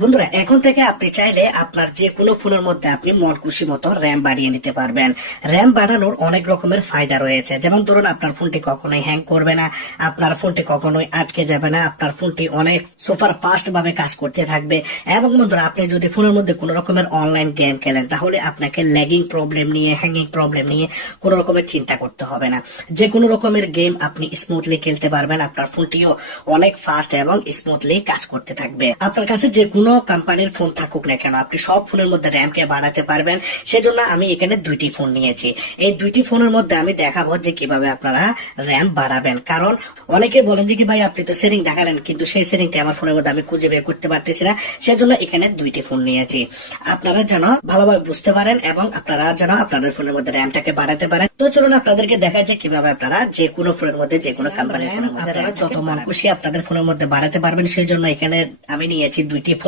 বন্ধুরা, এখন থেকে আপনি চাইলে আপনার যে কোনো ফোনের মধ্যে আপনি মন খুশি মতো র্যাম বাড়িয়ে নিতে পারবেন। র্যাম বাড়ানোর অনেক রকমের ফায়দা রয়েছে, যেমন ধরুন আপনার ফোনটি কখনোই হ্যাং করবে না, আপনার ফোনটি কখনোই আটকে যাবে না, আপনার ফোনটি অনেক সুপার ফাস্ট ভাবে কাজ করতে থাকবে। এবং বন্ধুরা, আপনি যদি ফোনের মধ্যে কোনো রকমের অনলাইন গেম খেলেন তাহলে আপনাকে ল্যাগিং প্রবলেম নিয়ে, হ্যাঙ্গিং প্রবলেম নিয়ে কোনো রকমের চিন্তা করতে হবে না। যে কোনো রকমের গেম আপনি স্মুথলি খেলতে পারবেন, আপনার ফোনটিও অনেক ফাস্ট এবং স্মুথলি কাজ করতে থাকবে। আপনার কাছে যে কোনো কোম্পানির ফোন থাকুক না কেন, আপনি সব ফোনের মধ্যে র্যাম কে বাড়াতে পারবেন। সেজন্য আমি এখানে দুইটি ফোন নিয়েছি। এই দুইটি ফোনের মধ্যে আমি দেখাবো যে কিভাবে আপনারা র্যাম বাড়াবেন। কারণ অনেকে বলেন যে কি ভাই আপনি তো সেটিং দেখালেন, কিন্তু সেই সেটিংটি আমার ফোনের মধ্যে আমি খুঁজে বের করতে পারতেছি না। সেজন্য এখানে দুইটি ফোন নিয়েছি, আপনারা যেন ভালোভাবে বুঝতে পারেন এবং আপনারা যেন আপনাদের ফোনের মধ্যে র্যামটাকে বাড়াতে পারেন। তো চলুন আপনাদেরকে দেখা যায় কিভাবে আপনারা যে কোনো ফোনের মধ্যে, যে কোনো কোম্পানির ফোনের মধ্যে যত মন খুশি আপনাদের ফোনের মধ্যে বাড়াতে পারবেন। সেই জন্য এখানে আমি নিয়েছি দুইটি ফোন।